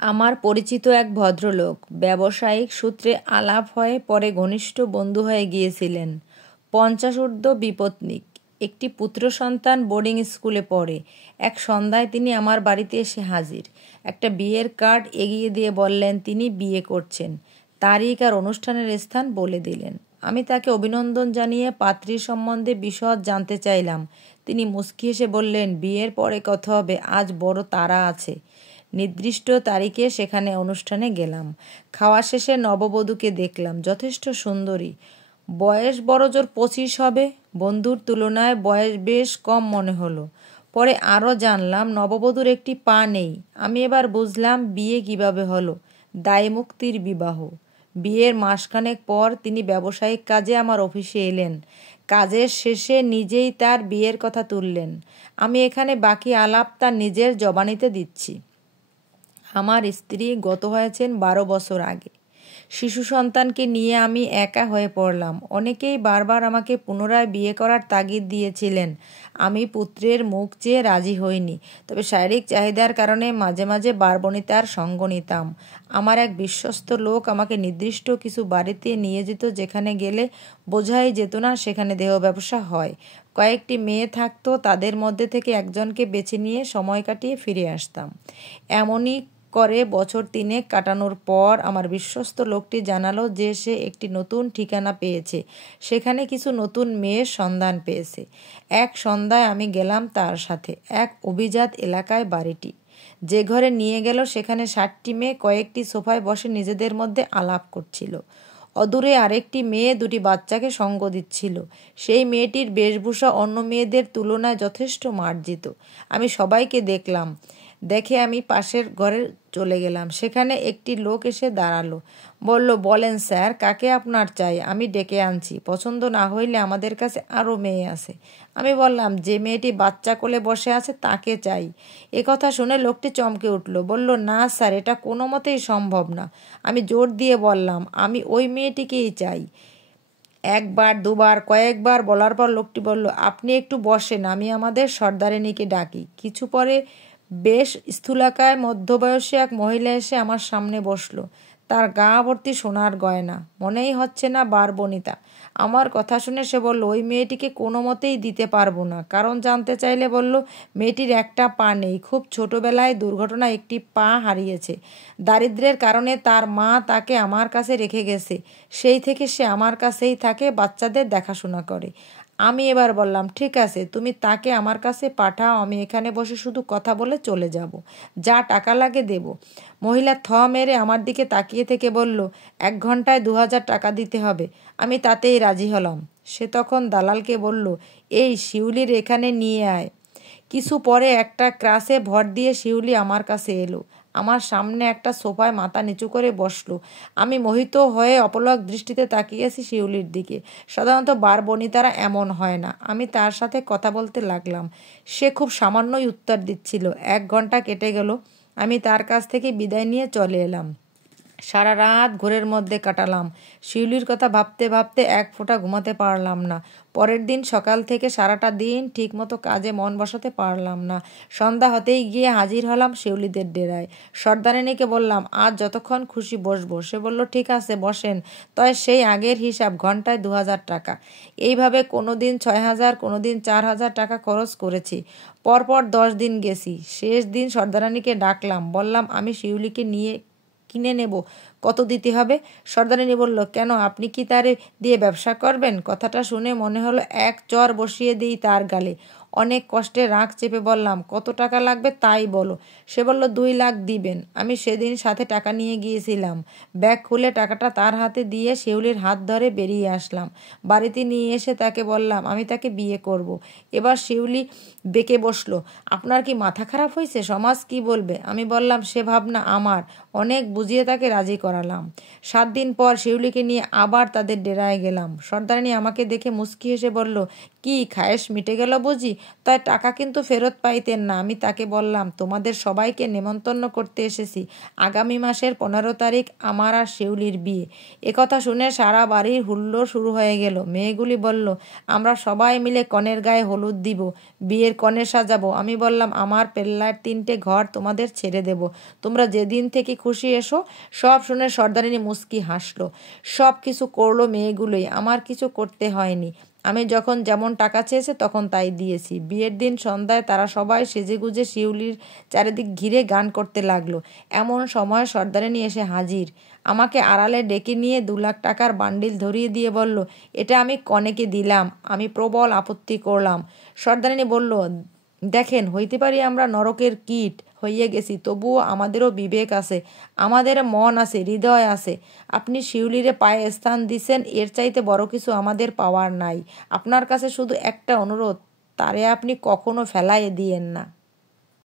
আমার পরিচিত এক ভদ্রলোক ব্যবসায়িক সূত্রে আলাপ হয়ে পরে ঘনিষ্ঠ বন্ধু হয়ে গিয়েছিলেন। 50 ঊর্ধ্ব বিপত্নিক, একটি পুত্র সন্তান, বোর্ডিং স্কুলে পড়ে। এক সন্ধ্যায় তিনি আমার বাড়িতে এসে হাজির। একটা বিয়ের কার্ড এগিয়ে দিয়ে বললেন তিনি বিয়ে করছেন। তারিখ আর অনুষ্ঠানের স্থান বলে দিলেন। আমি তাকে অভিনন্দন জানিয়ে পাত্রীর সম্বন্ধে বিশদ জানতে চাইলাম। তিনি মুচকি হেসে বললেন, বিয়ের পরে কথা হবে, আজ বড় তাড়া আছে। নির্দিষ্ট তারিখে সেখানে অনুষ্ঠানে গেলাম। খাওয়া শেষে নববধূকে দেখলাম, যথেষ্ট সুন্দরী। বয়স বড়জোর 25 হবে। বন্ধুর তুলনায় বয়স বেশ কম মনে হলো। পরে আরও জানলাম নববধূর একটি পা নেই। আমি এবার বুঝলাম বিয়ে কিভাবে হলো। দায়মুক্তির বিবাহ। বিয়ের মাসখানেক পর তিনি ব্যবসায়িক কাজে আমার অফিসে এলেন। কাজের শেষে নিজেই তার বিয়ের কথা তুললেন। আমি এখানে বাকি আলাপ তার নিজের জবানিতে দিচ্ছি। আমার স্ত্রী গত হয়েছেন 12 বছর আগে। শিশু সন্তানকে নিয়ে আমি একা হয়ে পড়লাম। অনেকেই বারবার আমাকে পুনরায় বিয়ে করার তাগিদ দিয়েছিলেন। আমি পুত্রের মুখ চেয়ে রাজি হইনি, তবে শারীরিক চাহিদার কারণে মাঝে মাঝে বারবনিতার সঙ্গ নিতাম। আমার এক বিশ্বস্ত লোক আমাকে নির্দিষ্ট কিছু বাড়িতে নিয়ে যেত, যেখানে গেলে বোঝাই যেত না সেখানে দেহ ব্যবসা হয়। কয়েকটি মেয়ে থাকতো, তাদের মধ্যে থেকে একজনকে বেছে নিয়ে সময় কাটিয়ে ফিরে আসতাম। এমনই করে বছর 3 কাটানোর পর আমার বিশ্বস্ত লোকটি জানালো যে সে একটি নতুন ঠিকানা পেয়েছে, সেখানে কিছু নতুন মেয়ের সন্ধান পেয়েছে। এক সন্ধ্যায় আমি গেলাম তার সাথে। এক অভিজাত এলাকায় বাড়িটি। যে ঘরে নিয়ে গেল সেখানে 60টি মেয়ে কয়েকটি সোফায় বসে নিজেদের মধ্যে আলাপ করছিল। অদূরে আরেকটি মেয়ে 2টি বাচ্চাকে সঙ্গ দিচ্ছিল। সেই মেয়েটির বেশভূষা অন্য মেয়েদের তুলনায় যথেষ্ট মার্জিত। আমি সবাইকে দেখলাম। দেখে আমি পাশের ঘরে চলে গেলাম। সেখানে একটি লোক এসে দাঁড়ালো। বলল, বলেন স্যার, কাকে আপনার চাই? আমি ডেকে আনছি। পছন্দ না হইলে আমাদের কাছে আরও মেয়ে আছে। আমি বললাম, যে মেয়েটি বাচ্চা কোলে বসে আছে তাকে চাই। কথা শুনে লোকটি চমকে উঠল। বলল, না স্যার, এটা কোনো মতেই সম্ভব না। আমি জোর দিয়ে বললাম, আমি ওই মেয়েটিকেই চাই। একবার, দুবার, কয়েকবার বলার পর লোকটি বলল, আপনি একটু বসেন, আমি আমাদের সর্দারিনীকে ডাকি। কিছু পরে বেশ স্থূলকায় মধ্যবয়সী এক মহিলা এসে আমার সামনে বসলো। তার গা ভর্তি সোনার গয়না। মনেই হচ্ছে না বারবনিতা। আমার কথা শুনে সে বলল, ওই মেয়েটিকে কোনো মতেই দিতে পারবো না। কারণ জানতে চাইলে বলল, মেয়েটির একটা পা নেই। খুব ছোটবেলায় দুর্ঘটনায় একটি পা হারিয়েছে। দারিদ্র্যের কারণে তার মা তাকে আমার কাছে রেখে গেছে। সেই থেকে সে আমার কাছেই থাকে, বাচ্চাদের দেখাশোনা করে। আমি এবার বললাম, ঠিক আছে, তুমি তাকে আমার কাছে পাঠাও, আমি এখানে বসে শুধু কথা বলে চলে যাব। যা টাকা লাগে দেব। মহিলা থ মেরে আমার দিকে তাকিয়ে থেকে বলল, 1 ঘন্টায় 2000 টাকা দিতে হবে। আমি তাতেই রাজি হলাম। সে তখন দালালকে বলল, এই শিউলির এখানে নিয়ে আয়। কিছু পরে একটা ক্রাসে ভর দিয়ে শিউলি আমার কাছে এলো। আমার সামনে একটা সোফায় মাথা নিচু করে বসলো। আমি মোহিত হয়ে অপলক দৃষ্টিতে তাকিয়েছি শিউলির দিকে। সাধারণত বারবনিতারা এমন হয় না। আমি তার সাথে কথা বলতে লাগলাম। সে খুব সামান্যই উত্তর দিচ্ছিল। 1 ঘন্টা কেটে গেল। আমি তার কাছ থেকে বিদায় নিয়ে চলে এলাম। সারা রাত ঘোরের মধ্যে কাটালাম। শিউলির কথা ভাবতে ভাবতে এক ফোঁটা ঘুমাতে পারলাম না। পরের দিন সকাল থেকে সারাটা দিন ঠিকমতো কাজে মন বসাতে পারলাম না। সন্ধ্যা হতেই গিয়ে হাজির হলাম শিউলিদের ডেরায়। সর্দারিনীকে বললাম, আজ যতক্ষণ খুশি বসবো। সে বলল, ঠিক আছে, বসেন। তয় সেই আগের হিসাব, ঘন্টায় 2000 টাকা। এইভাবে কোনো দিন 6000, কোনো দিন 4000 টাকা খরচ করেছি। পরপর 10 দিন গেছি। শেষ দিন সর্দারানীকে ডাকলাম। বললাম, আমি শিউলিকে নিয়ে কিনে নেব, কত দিতে হবে? সর্দারিনী বলল, কেন, আপনি কি তারে দিয়ে ব্যবসা করবেন? কথাটা শুনে মনে হলো এক চর বসিয়ে দিই তার গালে। অনেক কষ্টে রাগ চেপে বললাম, কত টাকা লাগবে তাই বলো। সে বলল, 2 লাখ দিবেন। আমি সেদিন সাথে টাকা নিয়ে গিয়েছিলাম। ব্যাগ খুলে টাকাটা তার হাতে দিয়ে শিউলির হাত ধরে বেরিয়ে আসলাম। বাড়িতে নিয়ে এসে তাকে বললাম আমি তাকে বিয়ে করব। এবার শিউলি বেঁকে বসলো। আপনার কি মাথা খারাপ হয়েছে? সমাজ কি বলবে? আমি বললাম, সে ভাবনা আমার। অনেক বুঝিয়ে তাকে রাজি করালাম। 7 দিন পর শিউলিকে নিয়ে আবার তাদের ডেরায় গেলাম। সর্দারিনী আমাকে দেখে মুচকি হেসে বলল, কি খায়েশ মিটে গেল বুঝি? তাই টাকা কিন্তু ফেরত পাইতেন না। আমি তাকে বললাম, তোমাদের সবাইকে নেমন্তন্ন করতে এসেছি। আগামী মাসের 15 তারিখ আমার আর শিউলির বিয়ে। একথা শুনে সারা বাড়ির হুল্লোড় শুরু হয়ে গেল। মেয়েগুলি বলল, আমরা সবাই মিলে কনের গায়ে হলুদ দিব, বিয়ের কনে সাজাবো। আমি বললাম, আমার পেল্লার 3টে ঘর তোমাদের ছেড়ে দেব, তোমরা যেদিন থেকে খুশি এসো। সব শুনে সর্দারিনী মুচকি হাসলো। সব কিছু করলো মেয়েগুলোই, আমার কিছু করতে হয়নি। আমি যখন যেমন টাকা চেয়েছে তখন তাই দিয়েছি। বিয়ের দিন সন্ধ্যায় তারা সবাই সেজেগুজে শিউলির চারিদিক ঘিরে গান করতে লাগলো। এমন সময় সর্দারিনী এসে হাজির। আমাকে আড়ালে ডেকে নিয়ে 2 লাখ টাকার বান্ডিল ধরিয়ে দিয়ে বলল, এটা আমি কনেকে দিলাম। আমি প্রবল আপত্তি করলাম। সর্দারিনী বলল, দেখেন, হইতে পারি আমরা নরকের কীট হইয়া গেছি, তবুও আমাদেরও বিবেক আছে, আমাদের মন আছে, হৃদয় আছে। আপনি শিউলিরে পায়ে স্থান দিছেন, এর চাইতে বড় কিছু আমাদের পাওয়ার নাই। আপনার কাছে শুধু একটা অনুরোধ, তারে আপনি কখনো ফেলাইয়ে দিয়েন না।